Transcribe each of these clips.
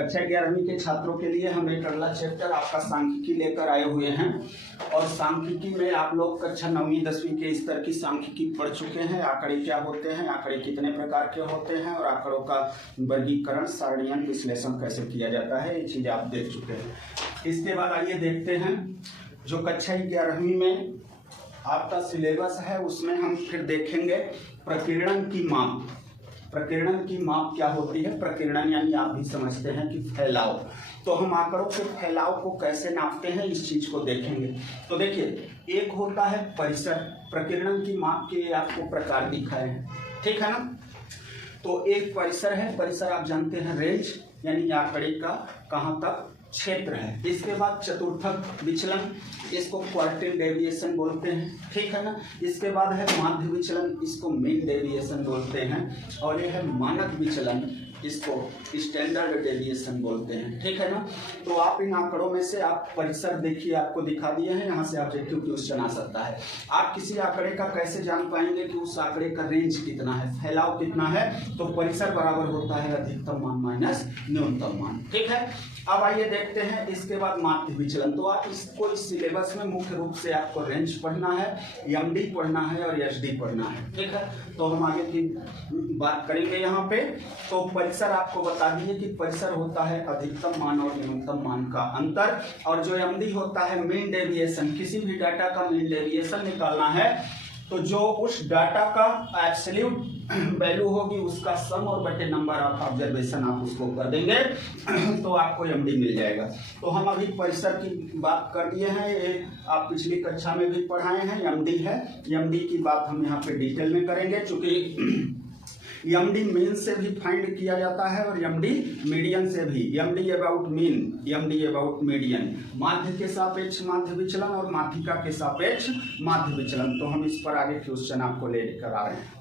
कक्षा 11वीं के छात्रों के लिए हम एक अगला चैप्टर आपका सांख्यिकी लेकर आए हुए हैं। और सांख्यिकी में आप लोग कक्षा 9वीं 10वीं के स्तर की सांख्यिकी पढ़ चुके हैं। आंकड़े क्या होते हैं, आंकड़े कितने प्रकार के होते हैं और आंकड़ों का वर्गीकरण, सारणीयन, विश्लेषण कैसे किया जाता है, ये चीज़ आप देख चुके हैं। इसके बाद आइए देखते हैं जो कक्षा 11वीं में आपका सिलेबस है उसमें हम फिर देखेंगे प्रकीर्णन की माप। प्रकीर्णन की माप क्या होती है? प्रकीर्णन यानी आप भी समझते हैं कि फैलाव। तो हम आंकड़ों के फैलाव को कैसे नापते हैं इस चीज को देखेंगे। तो देखिए, एक होता है परिसर। प्रकीर्णन की माप के आपको प्रकार दिखाए हैं, ठीक है ना। तो एक परिसर है, परिसर आप जानते हैं रेंज यानी आंकड़े का कहाँ तक क्षेत्र है। इसके बाद चतुर्थक विचलन, इसको क्वार्टिल डेविएशन बोलते हैं, ठीक है ना। इसके बाद है माध्य विचलन, इसको मीन डेविएशन बोलते हैं। और ये है मानक विचलन, इसको स्टैंडर्ड डेविएशन बोलते हैं, ठीक है ना। तो आप इन आंकड़ों में से आप परिसर देखिए, आपको दिखा दिए हैं, यहाँ से ऑब्जेक्टिव क्वेश्चन आ सकता है। आप किसी आंकड़े का कैसे जान पाएंगे कि उस आंकड़े का रेंज कितना है, फैलाव कितना है? तो परिसर बराबर होता है अधिकतम मान माइनस न्यूनतम मान, ठीक है। अब आइए देखते हैं इसके बाद माध्य विचलन। तो आप इसको इस सिलेबस में मुख्य रूप से आपको रेंज पढ़ना है, एमडी पढ़ना है और एसडी पढ़ना है, ठीक है। तो हम आगे की बात करेंगे यहाँ पे। तो परिसर आपको बता दिए कि परिसर होता है अधिकतम मान और न्यूनतम मान का अंतर। और जो एमडी होता है मीन डेविएशन, किसी भी डाटा का मीन डेविएशन निकालना है तो जो उस डाटा का एब्सोल्यूट वैल्यू होगी उसका सम और बटे नंबर ऑफ ऑब्जर्वेशन आप उसको कर देंगे तो आपको एमडी मिल जाएगा। तो हम अभी परिसर की बात कर दिए हैं, ये आप पिछली कक्षा में भी पढ़ाए हैं। एमडी है, एमडी की बात हम यहाँ पे डिटेल में करेंगे, चूंकि एमडी मीन से भी फाइंड किया जाता है और एमडी मीडियन से भी। MD about mean, MD about median, माध्य के सापेक्ष माध्य विचलन और माध्यिका के सापेक्ष माध्य विचलन। तो हम इस पर आगे क्वेश्चन आपको लेकर आ रहे हैं।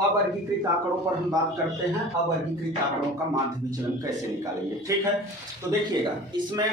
अवर्गीकृत आंकड़ों पर हम बात करते हैं। अवर्गीकृत आंकड़ों का माध्य विचलन कैसे निकालेंगे, ठीक है। तो देखिएगा, इसमें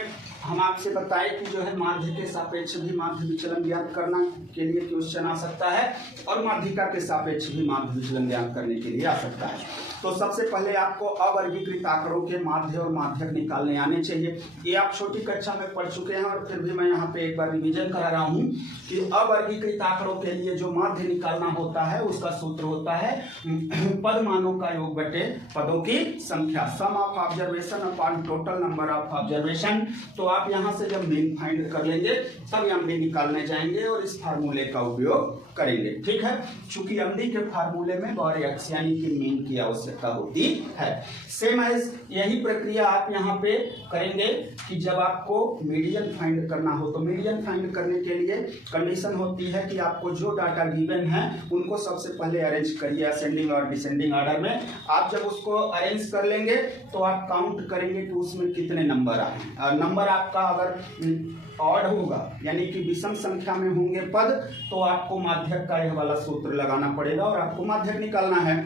हम आपसे बताएं कि जो है माध्य के सापेक्ष भी माध्य विचलन ज्ञात करना के लिए क्वेश्चन आ सकता है और माध्यिका के सापेक्ष भी माध्य विचलन ज्ञात करने के लिए आ सकता है। तो सबसे पहले आपको अवर्गीकृत आंकड़ों के माध्य और माध्यक निकालने आने चाहिए। ये आप छोटी कक्षा में पढ़ चुके हैं और फिर भी मैं यहाँ पे एक बार रिवीजन करा रहा हूँ कि अवर्गीकृत आंकड़ों के लिए जो माध्य निकालना होता है उसका सूत्र होता है पद मानों का योग बटे पदों की संख्या, sum of observation upon total number of observation. तो आप यहाँ से जब मीन फाइंड कर लेंगे तब एमडी निकालने जाएंगे और इस फार्मूले का उपयोग करेंगे, ठीक है। चूंकि एमडी के फार्मूले में गौर एक्स यानी कि मीन की आवश्यकता होती है। सेम एज यही प्रक्रिया आप यहाँ पे करेंगे कि जब आपको मीडियन फाइंड करना हो, तो मीडियन फाइंड करने के लिए कंडीशन होती है कि आपको जो डाटा गिवन है उनको सबसे पहले अरेंज करिए असेंडिंग और डिसेंडिंग ऑर्डर में। आप जब उसको अरेंज कर लेंगे तो आप काउंट करेंगे कि उसमें कितने नंबर आए। नंबर आपका अगर ऑड होगा यानी कि विषम संख्या में होंगे पद, तो आपको माध्यक का यह वाला सूत्र लगाना पड़ेगा और आपको माध्यक निकालना है।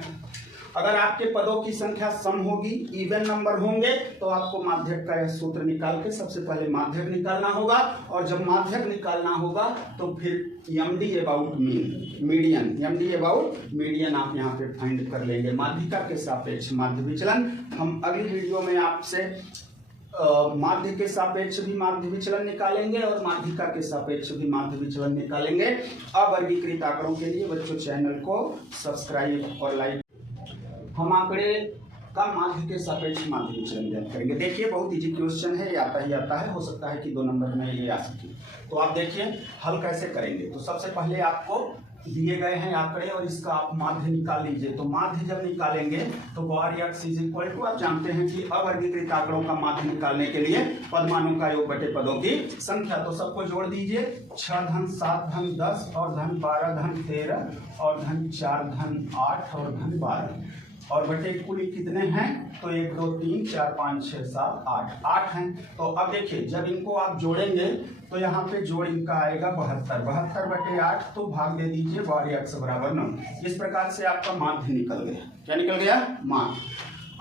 अगर आपके पदों की संख्या सम होगी, इवन नंबर होंगे, तो आपको माध्यक का यह सूत्र निकाल के सबसे पहले माध्यक निकालना होगा। और जब माध्यक निकालना होगा तो फिर MD about mean, median, MD about median आप यहाँ पे फाइंड कर लेंगे। माध्यिका के सापेक्ष माध्य विचलन हम अगली वीडियो में आपसे माध्य के सापेक्ष भी माध्य विचलन निकालेंगे और माध्यिका के सापेक्ष भी माध्य विचलन निकालेंगे। अवर्गीकृत आंकड़ों के लिए बच्चों चैनल को सब्सक्राइब और लाइक। हम आंकड़े का माध्य के सापेक्ष माध्य विचलन ज्ञात करेंगे। देखिए, बहुत इजी क्वेश्चन है, ये आता ही आता है, हो सकता है कि 2 नंबर में ये आ सके। तो आप देखिए हल कैसे करेंगे। तो सबसे पहले आपको दिए गए हैं आंकड़े और इसका आप माध्य निकाल लीजिए। तो माध्य जब निकालेंगे तो गौर एक्स इज इक्वल टू, आप जानते हैं कि अवर्गीकृत आंकड़ों का माध्य निकालने के लिए पदमानों का योग बटे पदों की संख्या। तो सबको जोड़ दीजिए, 6 धन 7 धन 10 और धन 12 धन 13 और धन 4 धन 8 और धन 12 और बटे कुल कितने हैं? तो 1 2 3 4 5 6 7 8 हैं। तो अब देखिए, जब इनको आप जोड़ेंगे तो यहाँ पे जोड़ इनका आएगा 72 बटे 8, तो भाग दे दीजिए बार एक्स बराबर 9। इस प्रकार से आपका माध्य निकल गया। क्या निकल गया? माध्य।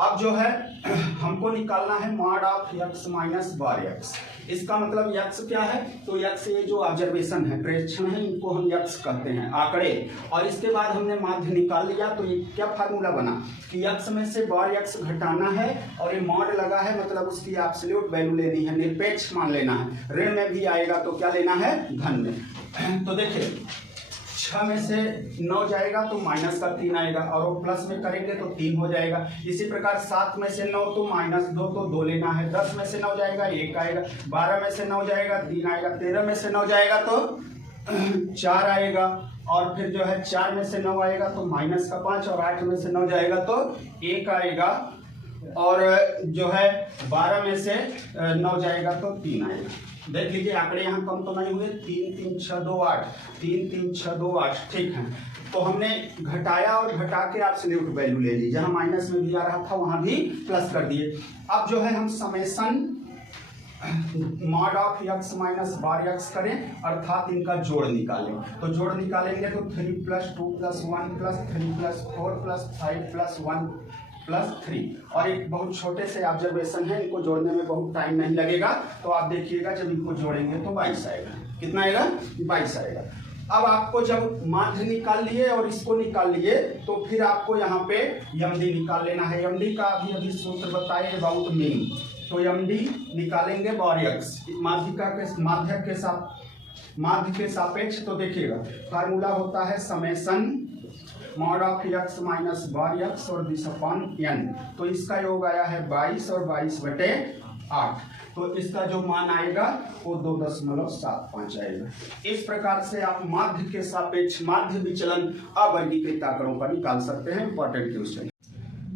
अब जो है हमको निकालना है mod of x minus bar x. इसका मतलब यक्स क्या है, तो यक्स ये जो ऑब्जर्वेशन है, प्रेक्षण है, इनको हम यक्स कहते हैं, आंकड़े। और इसके बाद हमने माध्य निकाल लिया, तो ये क्या फार्मूला बना कि यक्स में से बार यक्स घटाना है और ये मॉड लगा है, मतलब उसकी एब्सोल्यूट वैल्यू लेनी है, निरपेक्ष मान लेना है। ऋण में भी आएगा तो क्या लेना है, धन में। तो देखिए 6 में से 9 जाएगा तो माइनस का 3 आएगा, और वो प्लस में करेंगे तो 3 हो जाएगा। इसी प्रकार 7 में से 9 तो -2 तो 2 लेना है। 10 में से 9 जाएगा 1 आएगा। 12 में से 9 जाएगा 3 आएगा। 13 में से 9 जाएगा तो 4 आएगा, और फिर जो है 4 में से 9 आएगा तो माइनस का 5, और 8 में से 9 जाएगा तो 1 आएगा, और जो है 12 में से 9 जाएगा तो 3 आएगा। देख लीजिए आंकड़े यहाँ कम तो नहीं हुए, 3 3 6 2 8, 3 3 6 2 8, ठीक है। तो हमने घटाया और घटा के एब्सोल्यूट वैल्यू ले ली, जहाँ माइनस में भी आ रहा था वहां भी प्लस कर दिए। अब जो है हम summation mod of x minus bar x करें, अर्थात इनका जोड़ निकालें। तो जोड़ निकालेंगे तो 3 + 2 + 1 + 3 + 4 + 5 + 1 + 3, और एक बहुत छोटे से ऑब्जर्वेशन है, इनको जोड़ने में बहुत टाइम नहीं लगेगा। तो आप देखिएगा जब इनको जोड़ेंगे तो 22 आएगा। कितना आएगा, 22 आएगा। अब आपको जब माध्य निकाल लिए और इसको निकाल लिए, तो फिर आपको यहाँ पे एमडी निकाल लेना है। एमडी का अभी सूत्र बताइए, अबाउट मीन। तो एमडी निकालेंगे बार यक्स, माध्य के सापेक्ष। तो देखिएगा फार्मूला होता है summation mod of x minus bar x और दिस अपॉन एन। तो इसका योग आया है 22 और 22/8। तो इसका जो मान आएगा वो 2.75 आएगा। इस प्रकार से आप माध्य के सापेक्ष माध्य विचलन अवर्गीकृत आंकड़ों का निकाल सकते हैं। Important question.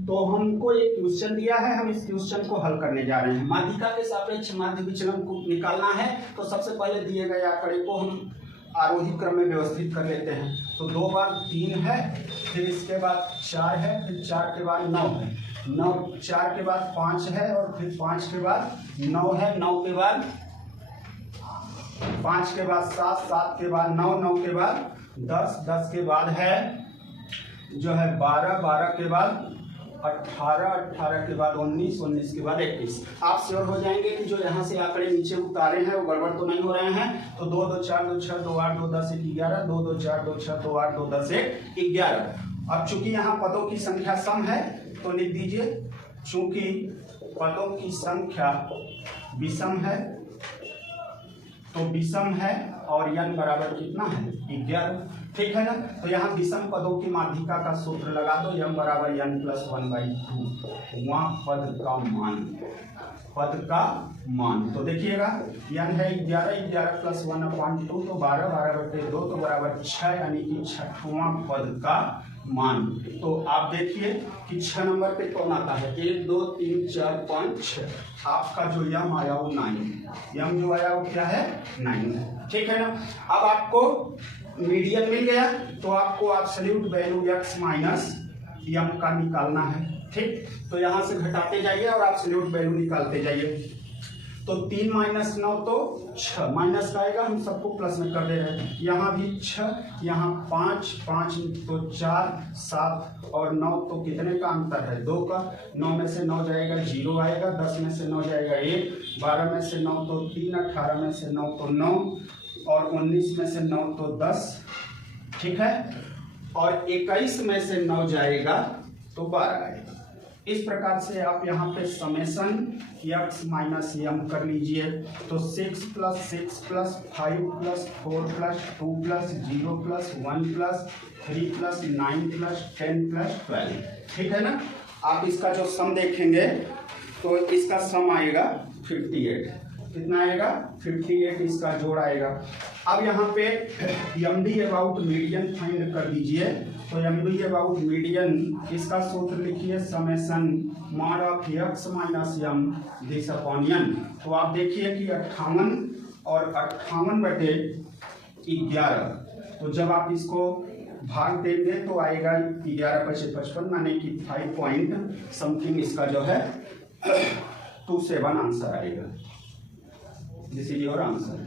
तो हमको एक क्वेश्चन दिया है, हम इस क्वेश्चन को हल करने जा रहे हैं। माध्यिका के सापेक्ष माध्य विचलन को निकालना है। तो सबसे पहले दिए गए आंकड़े को हम आरोही क्रम में व्यवस्थित कर लेते हैं। तो 2 बार 3 है, फिर इसके बाद 4 है, फिर 4 के बाद 9 है, 4 के बाद 5 है, और फिर 5 के बाद 9 है, 9 के बाद 5 के बाद 7, 7 के बाद 9, 9 के बाद 10, 10 के बाद है जो है 12, 12 के बाद 18, 18 के बाद 19, 19 के बाद 21। आप श्योर हो जाएंगे कि जो यहाँ से आंकड़े नीचे उतारे हैं वो गड़बड़ तो नहीं हो रहे हैं। तो 2 2 4 2 6 2 8 2 10 1 11, 2 2 4 2 6 2 8 2 10 1 11। अब चूंकि यहाँ पदों की संख्या सम है तो लिख दीजिए, चूंकि पदों की संख्या विषम है तो विषम है, और n बराबर कितना है 11, ठीक है ना। तो यहाँ विषम पदों की माध्यिका का सूत्र लगा दो, m बराबर n + 1/2। वहाँ पद का मान तो देखिएगा n है 11, 11 + 1/2 तो 12, 12/2 तो बराबर 6, यानी कि 6वां पद का मान। तो आप देखिए कि 6 नंबर पे कौन आता है, 1 2 3 4 5 6। आपका जो यम आया वो 9, यम जो आया वो क्या है 9, ठीक है ना। अब आपको मीडियन मिल गया, तो आपको एब्सोल्यूट वैल्यू x माइनस यम का निकालना है, ठीक। तो यहाँ से घटाते जाइए और एब्सोल्यूट वैल्यू निकालते जाइए। तो 3 - 9 तो 6, माइनस का आएगा, हम सबको प्लस में कर दे रहे हैं। यहाँ भी 6, यहाँ 5, 5 तो 4, 7 और 9 तो कितने का अंतर है 2 का। 9 में से 9 जाएगा 0 आएगा, 10 में से 9 जाएगा 1, 12 में से 9 तो 3, 18 में से 9 तो 9, और 19 में से 9 तो 10, ठीक है। और 21 में से 9 जाएगा तो 12 आएगा। इस प्रकार से आप यहाँ पे समेशन x माइनस m कर लीजिए। तो 6 + 6 + 5 + 4 + 2 + 0 + 1 + 3 + 9 + 10 + 12, ठीक है ना। आप इसका जो सम देखेंगे तो इसका सम आएगा 58। कितना आएगा 58, इसका जोड़ आएगा। अब यहाँ पे एमडी अबाउट मीडियन फाइंड कर दीजिए। तो एमडी अबाउट मीडियन, इसका सूत्र लिखिए summation mod of x minus m this upon n। तो आप देखिए कि 58 और 58/11। तो जब आप इसको भाग देंगे तो आएगा 11 × 5 = 55, माने कि 5 पॉइंट समथिंग इसका जो है 27 आंसर आएगा। This is your answer.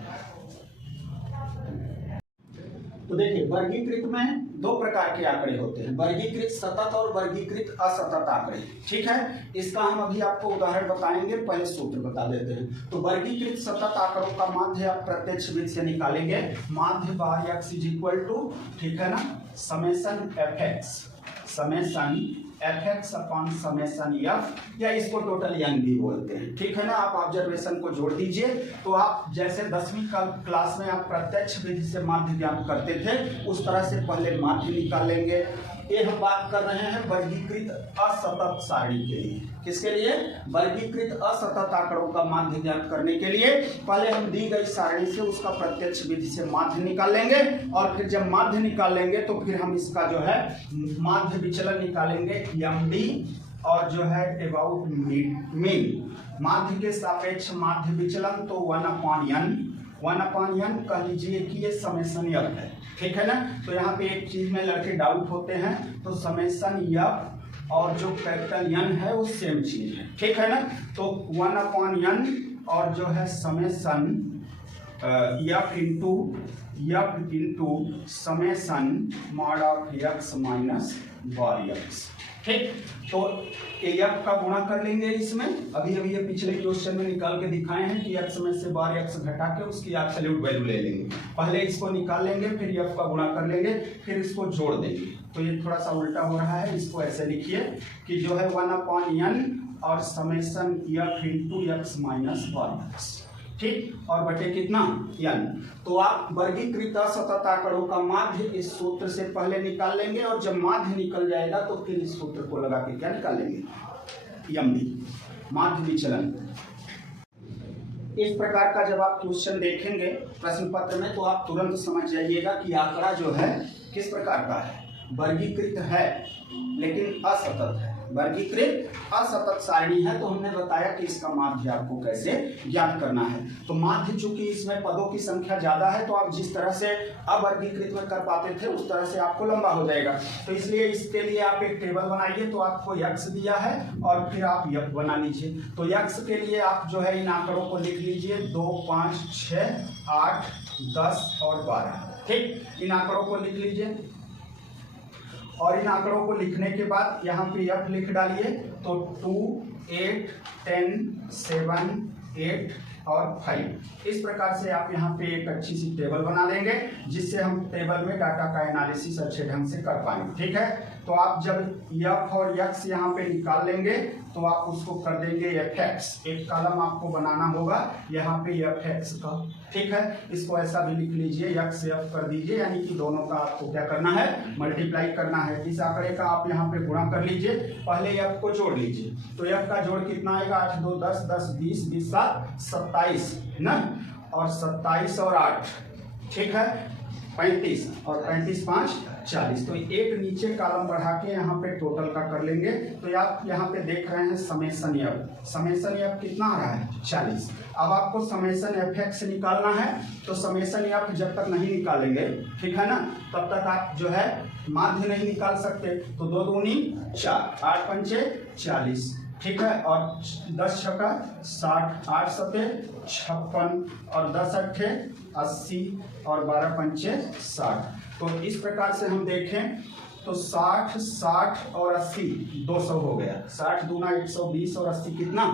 तो देखिए वर्गीकृत में दो प्रकार के आंकड़े होते हैं, वर्गीकृत सतत और वर्गीकृत असतत आंकड़े। ठीक है, इसका हम अभी आपको उदाहरण बताएंगे, पहले सूत्र बता देते हैं। तो वर्गीकृत सतत आंकड़ों का माध्य आप प्रत्यक्ष विधि से निकालेंगे, माध्य बार x इज इक्वल टू, ठीक है ना, summation fx upon summation f, या इसको टोटल यंग भी बोलते हैं। ठीक है ना, आप ऑब्जर्वेशन को जोड़ दीजिए। तो आप जैसे 10वीं क्लास में आप प्रत्यक्ष विधि से माध्य ज्ञात करते थे, उस तरह से पहले माध्य निकाल लेंगे। ये हम बात कर रहे हैं वर्गीकृत असतत सारणी के लिए। किसके लिए? वर्गीकृत असतत आंकड़ों का माध्य ज्ञात करने के लिए पहले हम दी गई सारणी से उसका प्रत्यक्ष विधि से माध्य निकाल लेंगे, और फिर जब माध्य निकाल लेंगे तो फिर हम इसका जो है माध्य विचलन निकालेंगे MD, और जो है अबाउट मीन, माध्य के सापेक्ष माध्य विचलन, तो 1/n कह लीजिए कि ये समेसन f है। ठीक है ना, तो यहाँ पे एक चीज में लड़के डाउट होते हैं, तो समेसन f और जो कैपिटल N है वो सेम चीज है। ठीक है ना, तो 1/n और जो है summation f into summation mod of x minus bar x। ठीक, तो f का गुणा कर लेंगे इसमें। अभी ये पिछले क्वेश्चन में निकाल के दिखाए हैं कि x में से बार x घटा के उसकी एब्सोल्यूट वैल्यू ले लेंगे। पहले इसको निकाल लेंगे, फिर f का गुणा कर लेंगे, फिर इसको जोड़ देंगे। तो ये थोड़ा सा उल्टा हो रहा है, इसको ऐसे लिखिए कि जो है 1/n और summation f into x minus bar x। ठीक, और बटे कितना n। तो आप वर्गीकृत असतत आंकड़ों का माध्य इस सूत्र से पहले निकाल लेंगे, और जब माध्य निकल जाएगा तो फिर इस सूत्र को लगा के क्या निकाल लेंगे, MD, माध्य विचलन। इस प्रकार का जब आप क्वेश्चन देखेंगे प्रश्न पत्र में, तो आप तुरंत समझ जाइएगा कि आंकड़ा जो है किस प्रकार का है, वर्गीकृत है लेकिन असतत है, वर्गीकृत असतत सारणी है। तो हमने बताया कि इसका माध्य आपको कैसे ज्ञात करना है। तो माध्य चूंकि इसमें पदों की संख्या ज्यादा है, तो आप जिस तरह से अवर्गीकृत में कर पाते थे उस तरह से आपको लंबा हो जाएगा। तो इसलिए इसके लिए आप एक टेबल बनाइए। तो आपको x दिया है और फिर आप f बना लीजिए। तो x के लिए आप जो है इन आंकड़ों को लिख लीजिए, 2, 5, 6, 8, 10 और 12। ठीक, इन आंकड़ों को लिख लीजिए, और इन आंकड़ों को लिखने के बाद यहाँ पे f लिख डालिए। तो 2, 8, 10, 7, 8 और 5। इस प्रकार से आप यहाँ पे एक अच्छी सी टेबल बना देंगे, जिससे हम टेबल में डाटा का एनालिसिस अच्छे ढंग से कर पाएंगे। ठीक है, तो आप जब f और x यहाँ पे निकाल लेंगे तो आप उसको कर देंगे fx। एक कॉलम आपको बनाना होगा यहाँ पे fx का। ठीक है, इसको ऐसा भी लिख लीजिए, x f कर दीजिए, यानी कि दोनों का आपको क्या करना है, मल्टीप्लाई करना है। इस आंकड़े का आप यहाँ पे गुणा कर लीजिए, पहले f को जोड़ लीजिए। तो f का जोड़ कितना आएगा, 8, 2, 10, 10, 20, 20, 27 ना, और 27 और 8, ठीक है, 35, और 35, 5, 40। तो एक नीचे कॉलम बढ़ा के यहाँ पे टोटल का कर लेंगे। तो आप यहाँ पे देख रहे हैं समेसन एफ कितना आ रहा है, 40। अब आपको समेसन fx निकालना है। तो समेसन एफ जब तक नहीं निकालेंगे, ठीक है ना, तब तक आप जो है माध्य नहीं निकाल सकते। तो 2 दूनी 4, 8 पंचे 40, ठीक है, और 10 छक्का 60, 8 सते 56, और 10 अट्ठे 80, और 12 पंचे 60। तो इस प्रकार से हम देखें तो 60, 60 और 80 200 हो गया। 60 दूना 120 और 80 कितना,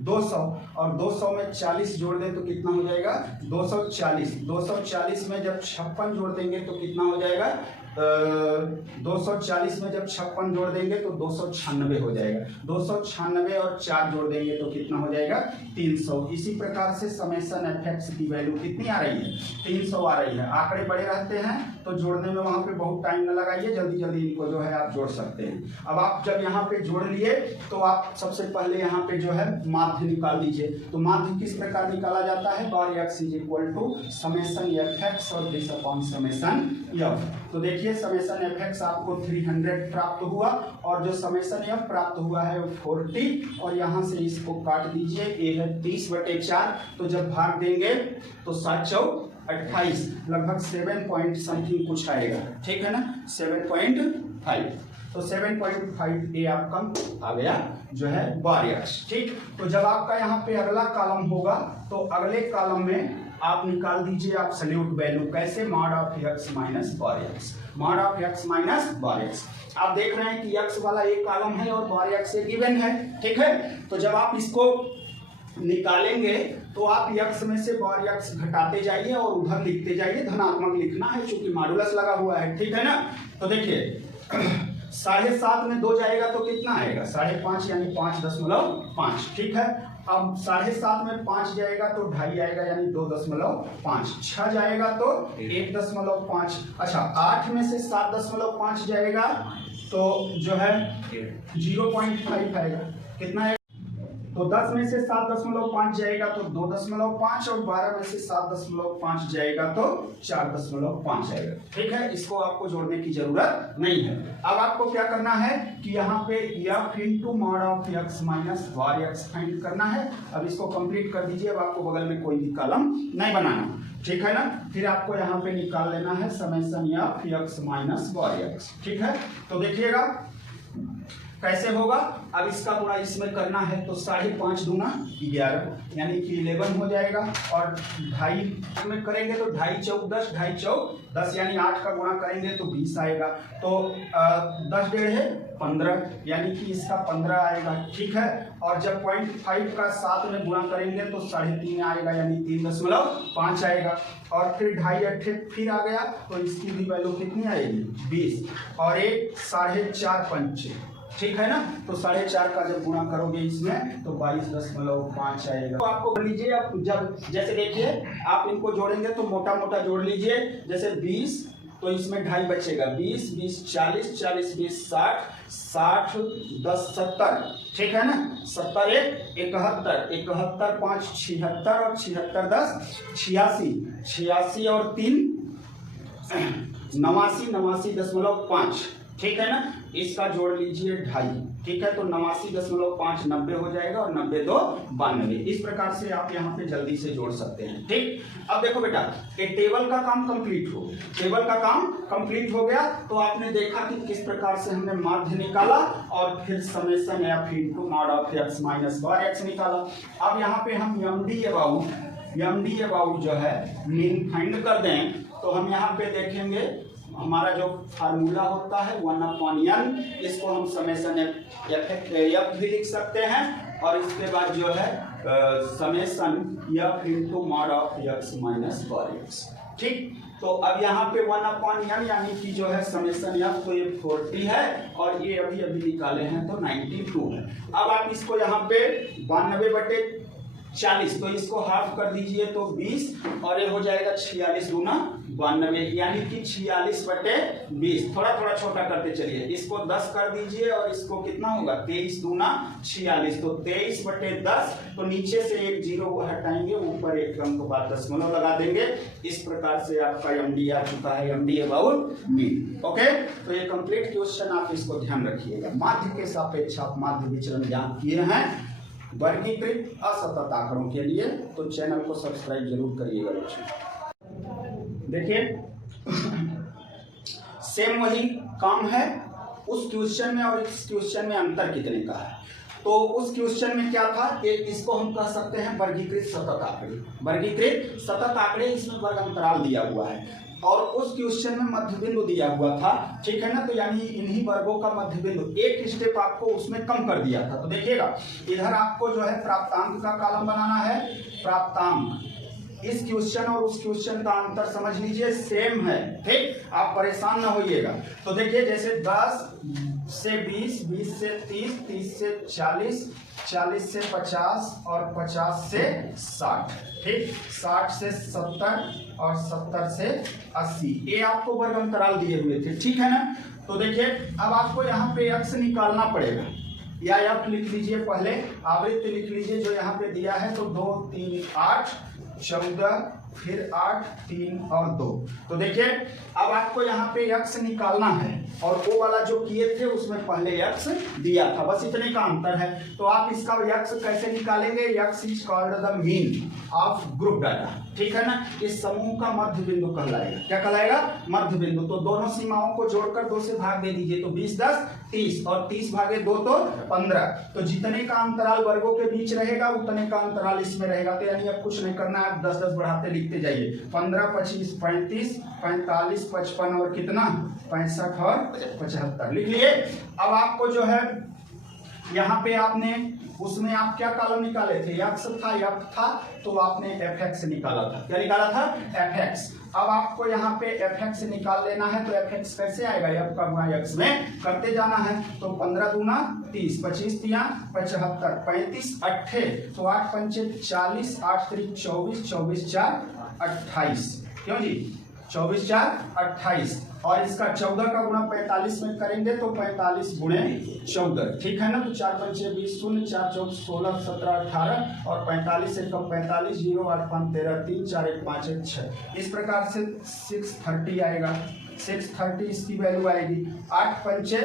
200, और 200 में 40 जोड़ दें तो कितना हो जाएगा, 240। 240 में जब 56 जोड़ देंगे तो कितना हो जाएगा, 240 में जब 56 जोड़ देंगे तो 296 हो जाएगा। 296 और 4 जोड़ देंगे तो कितना हो जाएगा, 300। इसी प्रकार से समेसन fx की वैल्यू कितनी आ रही है, 300 आ रही है। आंकड़े बड़े रहते हैं तो जोड़ने में वहां पे बहुत टाइम न लगाइए, जल्दी जल्दी इनको जो है आप जोड़ सकते हैं। अब आप जब यहाँ पे जोड़ लिए तो आप सबसे पहले यहाँ पे जो है माध्य निकाल दीजिए। तो माध्य किस प्रकार निकाला जाता है, bar x is equal to summation fx और दिस अपॉन समेसन f। तो देखिए समेसन fx आपको 300 प्राप्त हुआ, और जो समेसन f प्राप्त हुआ है 40, और यहाँ से इसको काट दीजिए, ये है 30/4। तो जब भाग देंगे तो 7 चौक 28, लगभग 7 पॉइंट समथिंग कुछ आएगा, ठीक है ना, 7.5। तो 7.5 ये आपका आ गया जो है बार x। ठीक, तो जब आपका यहाँ पे अगला कॉलम होगा तो अगले कॉलम में आप निकाल दीजिए एब्सोल्यूट वैल्यू। कैसे? Mod of x minus bar x, mod of x minus bar x। आप देख रहे हैं कि x वाला एक कॉलम है और बार x एक गिवन है, ठीक है। तो जब आप इसको निकालेंगे तो आप x में से बार x घटाते जाइए और उधर लिखते जाइए, धनात्मक लिखना है क्योंकि मॉडुलस लगा हुआ है, ठीक है ना। तो देखिए 7.5 में 2 जाएगा तो कितना आएगा? 5.5 यानी 5.5, ठीक है। अब 7.5 में 5 जाएगा तो 2.5 आएगा यानी 2.5। 6 जाएगा तो 1.5। अच्छा 8 में से 7.5 जाएगा तो जो है 0.5 आएगा। कितना है? तो 10 में से 7.5 जाएगा तो 2.5 और 12 में से 7.5 जाएगा तो 4.5 आएगा, ठीक है। इसको आपको जोड़ने की जरूरत नहीं है। अब आपको क्या करना है कि यहाँ पे f into mod of x minus bar x find करना है। अब इसको कंप्लीट कर दीजिए। अब आपको बगल में कोई भी कॉलम नहीं बनाना, ठीक है ना। फिर आपको यहाँ पे निकाल लेना है summation f x minus bar x, ठीक है। तो देखिएगा कैसे होगा। अब इसका गुणा इसमें करना है तो 5.5 दूना 11 यानी कि 11 हो जाएगा और 2.5 में करेंगे तो 2.5 चौक 10, 2.5 चौक 10 यानी 8 का गुणा करेंगे तो 20 आएगा। तो 10 डेढ़ है 15 यानी कि इसका 15 आएगा, ठीक है। और जब 0.5 का 7 में गुणा करेंगे तो 3.5 आएगा यानी 3.5 आएगा। और फिर 2.5 फिर आ गया तो इसकी भी वैल्यू कितनी आएगी? 20 और एक 4.5, ठीक है ना। तो 4.5 का जब गुणा करोगे इसमें तो 22.5 आएगा। तो आपको कर लीजिए। आप जब जैसे देखिए आप इनको जोड़ेंगे तो मोटा मोटा जोड़ लीजिए। जैसे 20 तो इसमें 2.5 बचेगा, 20 20 40 40 20 60 60 10 70, ठीक है ना। 70 1 71 71 5 76 और 76 10 86 86 और 3 89 89.5, ठीक है ना। इसका जोड़ लीजिए 2.5, ठीक है। तो 89.5 90 हो जाएगा और 90 2 92। इस प्रकार से आप यहाँ पे जल्दी से जोड़ सकते हैं, ठीक। अब देखो बेटा ये टेबल का काम कंप्लीट हो, टेबल का काम कंप्लीट हो गया। तो आपने देखा कि किस प्रकार से हमने माध्य निकाला और फिर summation f into mod of x minus bar x निकाला। अब यहाँ पे हम md अबाउट जो है मीन फाइंड कर दें तो हम यहाँ पे देखेंगे हमारा जो फार्मूला होता है 1/n, इसको हम समेशन f भी लिख सकते हैं और इसके बाद जो है summation f into mod of x minus bar x, ठीक। तो अब यहाँ पे 1/n यानी कि जो है समेशन f तो ये 40 है और ये अभी अभी निकाले हैं तो 92 है। अब आप इसको यहाँ पे 92/40 तो इसको हाफ कर दीजिए तो 20 और ये हो जाएगा 46 दूना 92 यानी कि 46/20। थोड़ा थोड़ा छोटा करते चलिए, इसको 10 कर दीजिए और इसको कितना होगा 23 दूना 46 तो 23/10। तो नीचे से एक 0 हटाएंगे, ऊपर एक क्रम के बाद दशमलव लगा देंगे। इस प्रकार से आपका md आ चुका है, md अबाउट मीन। ओके, तो ये कंप्लीट क्वेश्चन आप इसको ध्यान रखिएगा। माध्य के सापेक्ष आप माध्य विचलन ज्ञात किए हैं वर्गीकृत असतत आंकड़ों के लिए, तो चैनल को सब्सक्राइब जरूर करिएगा बच्चों। देखिए सेम वही काम है उस क्वेश्चन में और इस क्वेश्चन में अंतर कितने का है। तो उस क्वेश्चन में क्या था कि इसको हम कह सकते हैं वर्गीकृत सतत आंकड़े, वर्गीकृत सतत आंकड़े। इसमें वर्ग अंतराल दिया हुआ है और उस क्वेश्चन में मध्य बिंदु दिया हुआ था, ठीक है ना। तो यानी इन्हीं वर्गों का मध्य बिंदु एक स्टेप आपको उसमें कम कर दिया था। तो देखिएगा इधर आपको जो है प्राप्तांक का कॉलम बनाना है। प्राप्तांक इस क्वेश्चन और उस क्वेश्चन का अंतर समझ लीजिए सेम है, ठीक। आप परेशान ना होइएगा। तो देखिए जैसे 10 से 20, 20 से 30, 30 से 40, 40 से 50 और 50 से 60, ठीक। 60 से 70 और 70 से 80, ये आपको वर्ग अंतराल दिए हुए थे, ठीक है ना। तो देखिए अब आपको यहाँ पे x निकालना पड़ेगा, या f लिख लीजिए, पहले आवृत्ति लिख लीजिए जो यहाँ पे दिया है। तो 2 3 8 14 फिर 8 3 और 2। तो देखिए अब आपको यहाँ पे x निकालना है और वो वाला जो किए थे उसमें पहले x दिया था, बस इतने का अंतर है। तो आप इसका x कैसे निकालेंगे? x is called the mean of group data, ठीक है ना। इस समूह का मध्य बिंदु कहलाएगा। क्या कहलाएगा? मध्य बिंदु। तो दोनों सीमाओं को जोड़कर 2 से भाग दे दीजिए तो 20 10 30 और 30 भागे 2 तो 15। तो जितने का अंतराल वर्गों के बीच रहेगा उतने का अंतराल इसमें रहेगा। तो यानी अब कुछ नहीं करना है, आप 10-10 बढ़ाते लिखते जाइए। 15, 25, 35, 45, 55 और कितना 65 और 75 लिख लिए। अब आपको जो है यहाँ पे आपने उसमें आप क्या कॉलम निकाले थे, यक्स था, यक था, तो आपने fx निकाला था। क्या निकाला था? fx। अब आपको यहाँ पे fx निकाल लेना है। तो fx कैसे आएगा? f का गुणा x में करते जाना है। तो 15 दूना 30, 25 तिया 75, 35 8 तो 8 पंचे 40, 8 त्रिक 24, 24 4 28। क्यों जी? 24 4 28 और इसका 14 का गुणा 45 में करेंगे तो 45 गुणे 14, ठीक है ना। तो 4 पंचे 20, 0 4 चौक 16 17 18 और 45 से कम 45, 0 8 5 13 3 4 1 5 1 6। इस प्रकार से 630 आएगा। 630 इसकी वैल्यू आएगी। 8 पंचे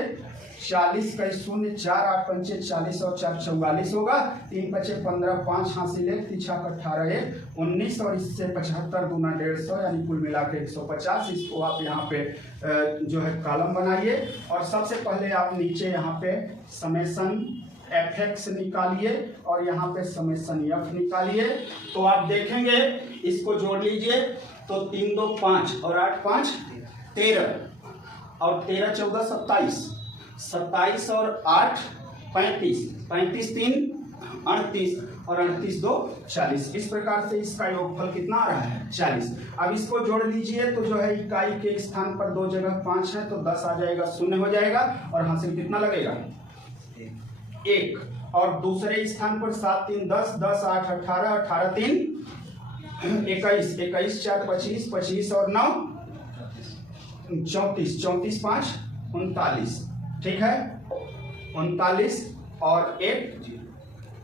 40 का 0 4 8 पंचे 40 और 4 44 होगा। 3 पंचे 15 5 हासिल 1 3 6 18 1 19 और इससे 75 दूना 150 यानी कुल मिला के 150। इसको आप यहाँ पे जो है कॉलम बनाइए और सबसे पहले आप नीचे यहाँ पे समेसन fx निकालिए और यहाँ पे समेसन f निकालिए। तो आप देखेंगे इसको जोड़ लीजिए तो 3 2 5 और 8 5 13 और 13 14 27, 27 और 8 35, 35 3 38 और 38 2 40। इस प्रकार से इसका योगफल कितना आ रहा है? 40। अब इसको जोड़ लीजिए तो जो है इकाई के स्थान पर 2 जगह 5 है तो 10 आ जाएगा, 0 हो जाएगा और हासिल कितना लगेगा? 1। और दूसरे स्थान पर 7 3 10, 10 8 18, 18 3 21, 21 4 25, 25 और 9 34, 34 5 39, ठीक है। 39 और 1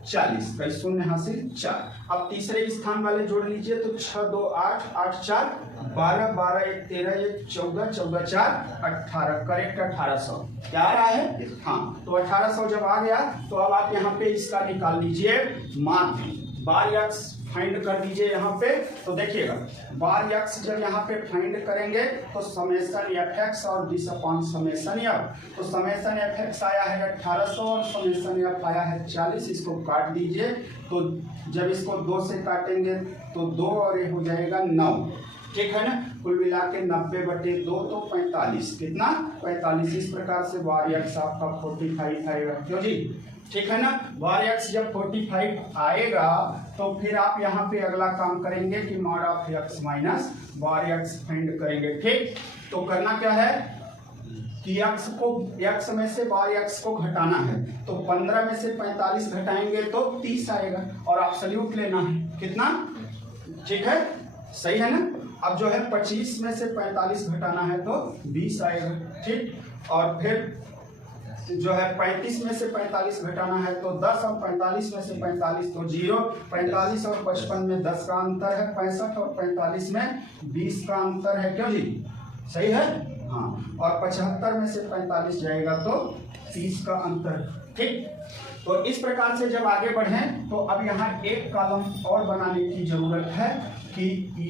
40, कई 0 हासिल 4। अब तीसरे स्थान वाले जोड़ लीजिए तो 6 2 8, 8 4 12, 12 1 13 1 14, 14 4 18, करेक्ट 1800। क्या आ रहा है? हाँ, तो 1800 जब आ गया तो अब आप यहाँ पे इसका निकाल लीजिए माध्य। बार यक्स फाइंड कर दीजिए यहाँ पे। तो देखिएगा बार यक्स जब यहाँ पे फाइंड करेंगे तो समेसन fx और दिस अपॉन समेसन f। तो समेसन fx आया है 1800 और समेसन f आया है 40। इसको काट दीजिए तो जब इसको 2 से काटेंगे तो 2 और ये हो जाएगा 9, ठीक है ना। कुल मिला के 90/2 तो 45, कितना 45। इस प्रकार से बार यक्स आपका 45 आएगा। क्यों जी? ठीक है ना। बार यक्स जब 45 आएगा तो फिर आप यहाँ पे अगला काम करेंगे कि mod of x minus bar x find करेंगे। ठीक, तो करना क्या है कि यक्स में से बार यक्स को घटाना है। तो 15 में से 45 घटाएंगे तो 30 आएगा और एब्सोल्यूट लेना है। कितना? ठीक है, सही है ना। अब जो है 25 में से 45 घटाना है तो 20 आएगा। ठीक, और फिर जो है 35 में से 45 घटाना है तो 10 और 45 में से 45 तो 0। 45 और 55 में 10 का अंतर है। 65 और 45 में 20 का अंतर है। क्यों जी? सही है। हाँ, और 75 में से 45 जाएगा तो 30 का अंतर। ठीक, तो इस प्रकार से जब आगे बढ़ें तो अब यहाँ एक कॉलम और बनाने की जरूरत है कि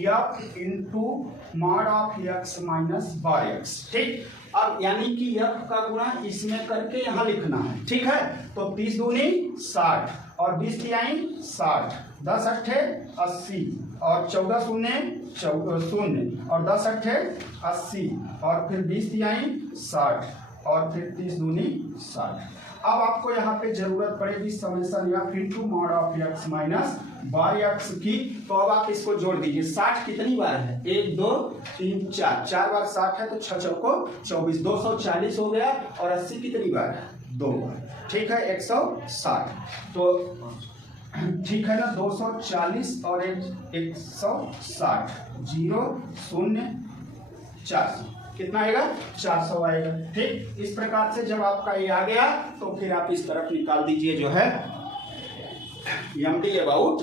f into mod of x minus bar x. ठीक, अब यानी कि f का गुणा इसमें करके यहाँ लिखना है। ठीक है, तो 30 दूनी 60 और 20 तिहाई 60, 10 अट्ठे 80 और 14 शून्य 0 और 10 अट्ठे 80 और फिर 20 तिहाई 60 और फिर 30 दूनी 60। अब आपको यहाँ पे जरूरत पड़ेगी summation f into mod of x minus bar x की। तो अब आप इसको जोड़ दीजिए। 60 कितनी बार है? 1 2 3 4, 4 बार 60 है तो 6 चौको 24, 240 हो गया। और 80 कितनी बार है? 2 बार। ठीक है, 160। तो ठीक है ना, 240 और 160, 0 0 400 कितना आएगा? 400 आएगा। ठीक, इस प्रकार से जब आपका ये आ गया तो फिर आप इस तरफ निकाल दीजिए जो है MD अबाउट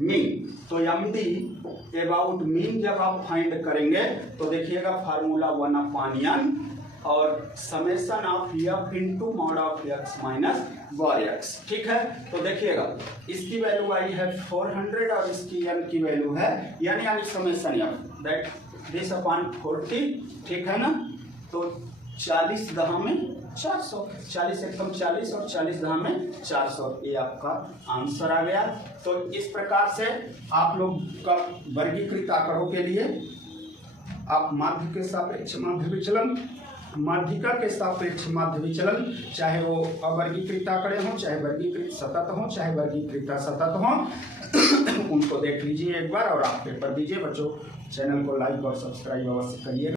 मीन। तो MD अबाउट मीन जब आप फाइंड करेंगे तो देखिएगा फार्मूला 1/n और summation of f into mod of x minus bar x. ठीक है, तो देखिएगा इसकी वैल्यू आई है 400 और इसकी n की वैल्यू है यानी summation f that this upon 40। ठीक है ना, तो 40 दहा में 400, 40 एकम 40 और 40 दहा में 400, ये आपका आंसर आ गया। तो इस प्रकार से आप लोग का वर्गीकृत आंकड़ों के लिए आप माध्य के सापेक्ष माध्य विचलन, माध्यिका के सापेक्ष माध्य विचलन, चाहे वो अवर्गीकृत आंकड़े हों, चाहे वर्गीकृत सतत हों, चाहे वर्गीकृत असतत हों, उनको देख लीजिए एक बार और आप पेपर दीजिए। बच्चों चैनल को लाइक और सब्सक्राइब अवश्य करिए।